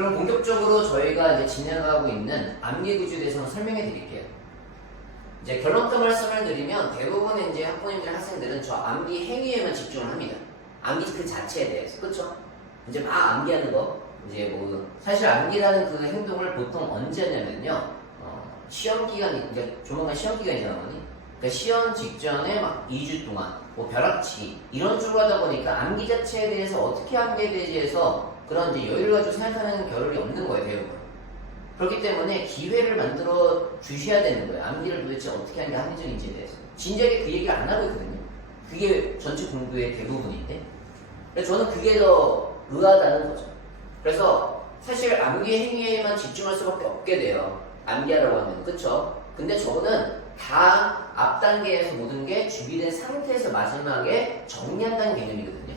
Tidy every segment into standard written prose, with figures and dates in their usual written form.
그럼 본격적으로 저희가 이제 진행하고 있는 암기 구조에 대해서 설명해 드릴게요. 이제 결론부터 말씀을 드리면 대부분 이제 학부모님들 학생들은 저 암기 행위에만 집중을 합니다. 암기 그 자체에 대해서. 그쵸? 이제 막 암기하는 거. 이제 뭐 사실 암기라는 그 행동을 보통 언제 하냐면요. 시험 기간, 이제 조만간 시험 기간이잖아, 어머니. 그러니까 시험 직전에 막 2주 동안 뭐 벼락치기 이런 식으로 하다 보니까 암기 자체에 대해서 어떻게 암기해야 되지해서 그런 이제 여유를 가지고 생각하는 겨를이 없는 거예요, 대부분. 그렇기 때문에 기회를 만들어 주셔야 되는 거예요. 암기를 도대체 어떻게 하는 게 합리적인지에 대해서. 진지하게 그 얘기를 안 하고 있거든요. 그게 전체 공부의 대부분인데. 그래서 저는 그게 더 의아하다는 거죠. 그래서 사실 암기 행위에만 집중할 수밖에 없게 돼요. 암기하라고 하면. 그쵸? 근데 저거는 다 앞 단계에서 모든 게 준비된 상태에서 마지막에 정리한다는 개념이거든요.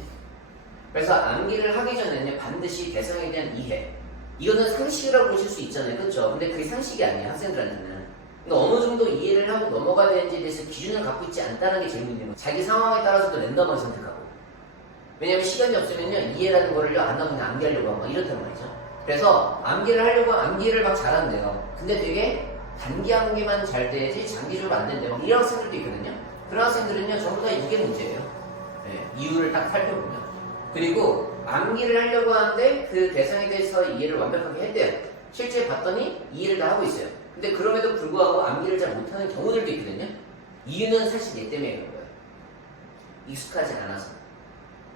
그래서 암기를 하기 전에는 반드시 대상에 대한 이해. 이거는 상식이라고 보실 수 있잖아요. 그쵸? 근데 그게 상식이 아니에요. 학생들한테는. 그러니까 어느 정도 이해를 하고 넘어가야 되는지에 대해서 기준을 갖고 있지 않다는 게 제일 문제인 거예요. 자기 상황에 따라서도 랜덤하게 선택하고. 왜냐면 시간이 없으면요. 이해라는 거를요. 안 하고 그냥 암기하려고 하고 이렇단 말이죠. 그래서 암기를 하려고 암기를 막 잘한대요. 근데 되게 단기 암기만 잘 돼야지 장기적으로 안 된대. 막 이런 학생들도 있거든요. 그런 학생들은요. 전부 다 이게 문제예요. 네, 이유를 딱 살펴보면. 그리고 암기를 하려고 하는데 그 대상에 대해서 이해를 완벽하게 했대요. 실제 봤더니 이해를 다 하고 있어요. 근데 그럼에도 불구하고 암기를 잘 못하는 경우들도 있거든요. 이유는 사실 얘 때문에 그런 거예요. 익숙하지 않아서.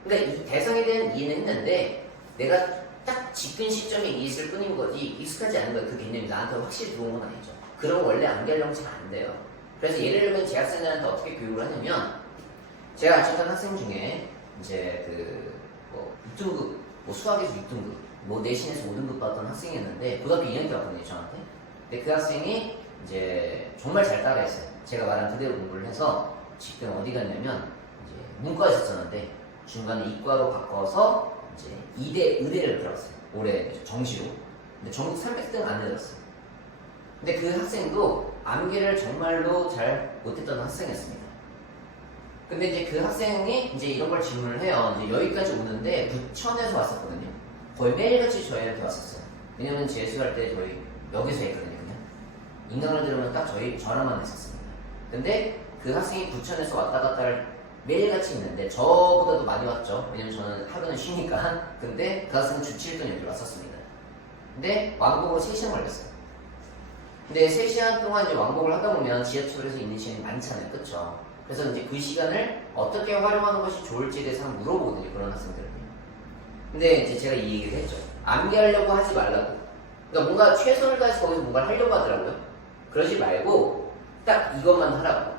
그러니까 이 대상에 대한 이해는 했는데 내가 딱 집근 시점에 이해했을 뿐인 거지 익숙하지 않은 거예요. 그 개념이 나한테 확실히 들어온 건 아니죠. 그럼 원래 암기하려면 잘 안 돼요. 그래서 예를 들면 제 학생들한테 어떻게 교육을 하냐면 제가 아직한 학생 중에 이제 뭐 6등급, 뭐 수학에서 6등급, 뭐 내신에서 5등급 받던 학생이었는데 고등학교 2학년 때 왔거든요, 저한테. 근데 그 학생이 이제 정말 잘 따라했어요. 제가 말한 그대로 공부를 해서 지금 어디 갔냐면 이제 문과에 있었는데 중간에 이과로 바꿔서 이제 의대를 들어갔어요. 올해 정시로. 근데 전국 300등 안 내렸어요. 근데 그 학생도 암기를 정말로 잘 못했던 학생이었습니다. 근데 이제 그 학생이 이제 이런 걸 질문을 해요. 이제 여기까지 오는데 부천에서 왔었거든요. 거의 매일같이 저희한테 왔었어요. 왜냐면 재수할 때 저희 여기서 했거든요. 그냥 인강을 들으면 딱 저랑만 했었습니다. 근데 그 학생이 부천에서 왔다 갔다를 매일같이 있는데 저보다도 많이 왔죠. 왜냐면 저는 하루는 쉬니까. 근데 그 학생은 주 7일 동안 여기 왔었습니다. 근데 왕복으로 3시간 걸렸어요. 근데 3시간 동안 이제 왕복을 하다 보면 지하철에서 있는 시간이 많잖아요. 그쵸? 그래서 이제 그 시간을 어떻게 활용하는 것이 좋을지에 대해서 한번 물어보거든요. 그런 학생들은. 근데 이제 제가 이 얘기를 했죠. 암기하려고 하지 말라고. 그러니까 뭔가 최선을 다해서 거기서 뭔가를 하려고 하더라고요. 그러지 말고 딱 이것만 하라고.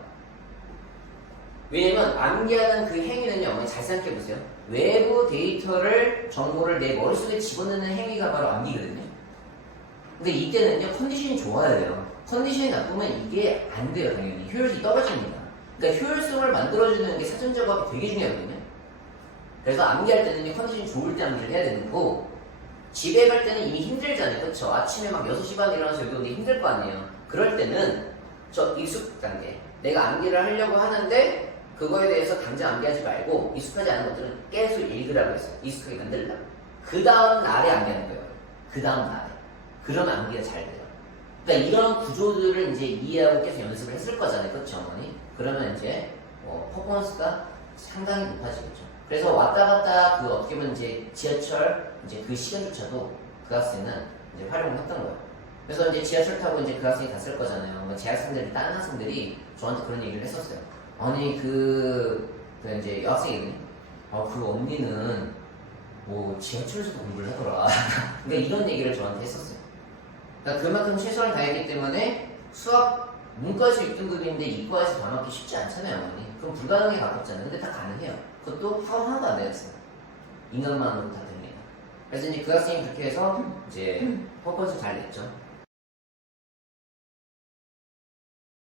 왜냐면 암기하는 그 행위는요. 어머니 잘 생각해보세요. 외부 데이터를 정보를 내 머릿속에 집어넣는 행위가 바로 암기거든요. 근데 이때는요. 컨디션이 좋아야 돼요. 컨디션이 나쁘면 이게 안 돼요. 당연히. 효율이 떨어집니다. 그러니까 효율성을 만들어주는 게 사전 작업이 되게 중요하거든요. 그래서 암기할 때는요. 컨디션이 좋을 때 암기를 해야 되는 거고 집에 갈 때는 이미 힘들잖아요. 그쵸? 아침에 막 6시 반에 일어나서 여기 오기 힘들 거 아니에요. 그럴 때는 저 익숙 단계 내가 암기를 하려고 하는데 그거에 대해서 당장 암기하지 말고 익숙하지 않은 것들은 계속 읽으라고 했어요. 익숙하게 만들라고. 그 다음 날에 암기하는 거예요. 그 다음 날에. 그러면 암기가 잘 돼요. 그러니까 이런 구조들을 이제 이해하고 계속 연습을 했을 거잖아요. 그렇죠, 어머니? 그러면 이제 퍼포먼스가 상당히 높아지겠죠. 그래서 왔다 갔다 어떻게 보면 이제 지하철 이제 그 시간조차도 그 학생은 이제 활용을 했던 거예요. 그래서 이제 지하철 타고 이제 그 학생이 갔을 거잖아요. 제 학생들이 다른 학생들이 저한테 그런 얘기를 했었어요. 아니 그 이제 여학생이거든요. 그 언니는 뭐 지하철에서도 공부를 하더라. 그러니까 이런 얘기를 저한테 했었어요. 그러니까 그만큼 최선을 다했기 때문에 수학 문과에서 6등급인데 이과에서 다 맞기 쉽지 않잖아요, 어머니. 그럼 불가능에 가깝잖아요. 근데 다 가능해요. 그것도 하나도 안 되었어요. 인간만으로 다 됩니다. 그래서 이제 그 학생이 그렇게 해서 이제 퍼포먼스 잘 냈죠.